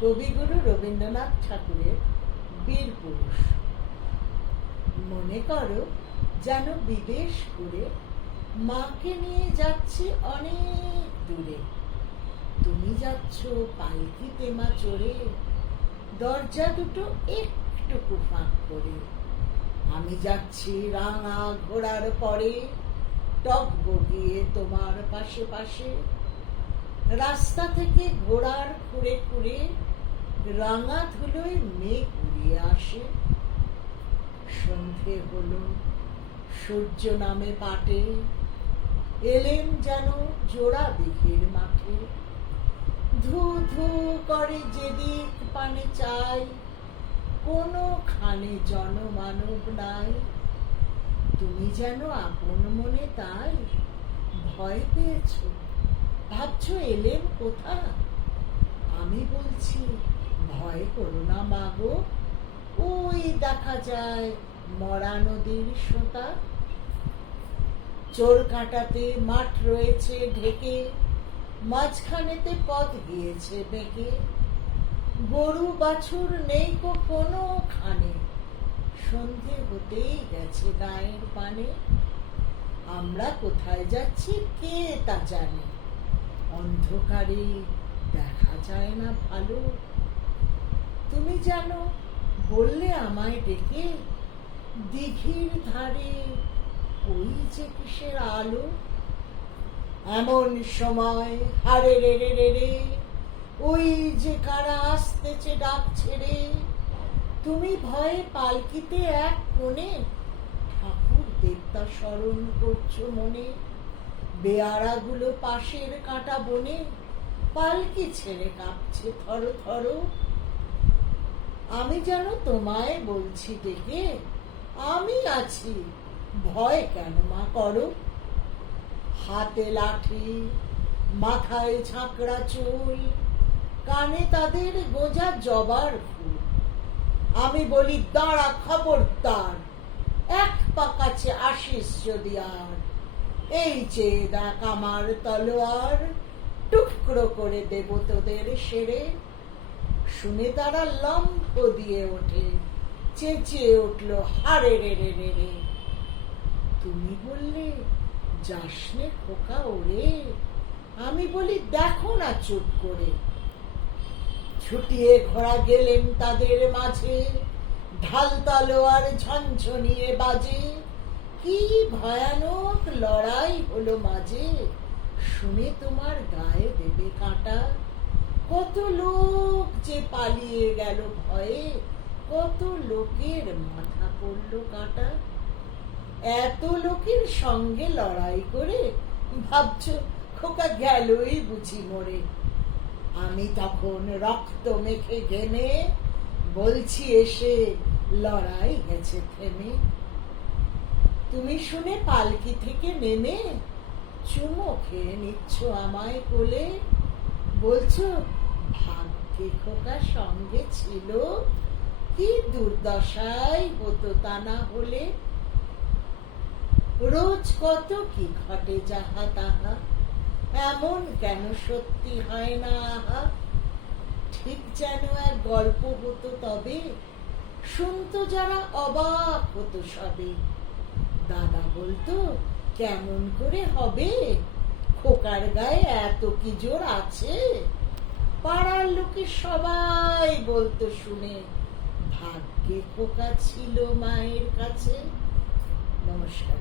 কবিগুরু রবীন্দ্রনাথ ঠাকুরের বীর পুরুষ। মনে করো যেন বিদেশ ঘুরে মাকে নিয়ে যাচ্ছি অনেক দূরে। তুমি যাচ্ছ পালকিতে মা চড়ে, দরজা দুটো একটুকু ফাঁক করে। আমি যাচ্ছি রাঙা ঘোড়ার পরে, টক বগিয়ে তোমার পাশে পাশে। রাস্তা থেকে ঘোড়ার খুঁড়ে খুঁড়ে রাঙা ধুলোয় মেঘ উড়িয়ে আসে। সন্ধে হলো, সূর্য নামে পাটে, এলেন যেন জোড়া দিঘির মাঠে। ধু ধু করে যেদিক পানে চাই, কোনোখানে জনমানব নাই। তুমি যেন আপন মনে তাই ভয় পেয়েছ, ভাবছো এলেন কোথা। আমি বলছি ভয় করো না মাগো, ওই দেখা যায় মরা নদীর সোতা। চোর কাটাতে মাঠ রয়েছে ঢেকে, মাঝখানেতে পথ গিয়েছে বেঁকে। গরু বাছুর নেই কোনোখানে, সন্ধে হতেই গেছে গায়ের পানে। আমরা কোথায় যাচ্ছি কে তা জানে, অন্ধকারে দেখা যায় না ভালো। তুমি জানো বললে আমায় ডেকে, দিঘির ধারে ওই যে কিসের আলো। এমন সময় হারে রে রে রে রে, ওই যে কারা আসতেছে ডাক ছেড়ে। তুমি ভয়ে পালকিতে এক কোণে ঠাকুর দেবতা স্মরণ করছো মনে। বেয়ারাগুলো পাশের কাঁটা বনে, পালকি ছেড়ে কাঁপছে থর থর। আমি যেন তোমায় বলছি ডেকে, আমি আছি, ভয় কেন মা করো। হাতে লাঠি, মাথায় ঝাঁকড়া চুল, কানে তাদের গোঁজা জবার ফুল। আমি বলি দাঁড়া খবরদার, এক পা কাছে আসিস যদি আর। এই চেয়ে দেখ আমার তলোয়ার, টুকরো করে দেব তোদের সেরে। শুনে তারা লম্ফ দিয়ে ওঠে, চেঁচিয়ে উঠল হারে রে রে রে রে। তুমি বললে যাসনে খোকা ওরে, আমি বলি দেখো না চুপ করে। ছুটিয়ে ঘোড়া গেলেন তাদের মাঝে, ঢাল তলোয়ার ঝনঝনিয়ে বাজে। কি ভয়ানক লড়াই হলো মাঝে, শুনে তোমার গায়ে দেবে কাঁটা। কত লোক যে পালিয়ে গেল ভয়ে, কত লোকের মাথা পড়ল কাটা। এত লোকের সঙ্গে লড়াই করে ভাবছো খোকা গেলই বুঝি মরে। আমি তখন রক্ত মেখে ঘেমে বলছি এসে লড়াই গেছে থেমে। তুমি শুনে পালকি থেকে নেমে চুমো খেয়ে নিচ্ছ আমায় কোলে। বলছো ভাগ্যে খোকা সঙ্গে ছিল, কি দুর্দশাই হতো তা না হলে। রোজ কত কি ঘটে যাহা তাহা, এমন কেন সত্যি হয় না আহা। ঠিক যেন এক গল্প হতো তবে, শুনতো যারা অবাক হতো সবে। দাদা বলতো কেমন করে হবে, খোকার গায়ে এত কি জোর আছে। পাড়ার লোকে সবাই বলতো শুনে, ভাগ্যে খোকা ছিল মায়ের কাছে। নমস্কার।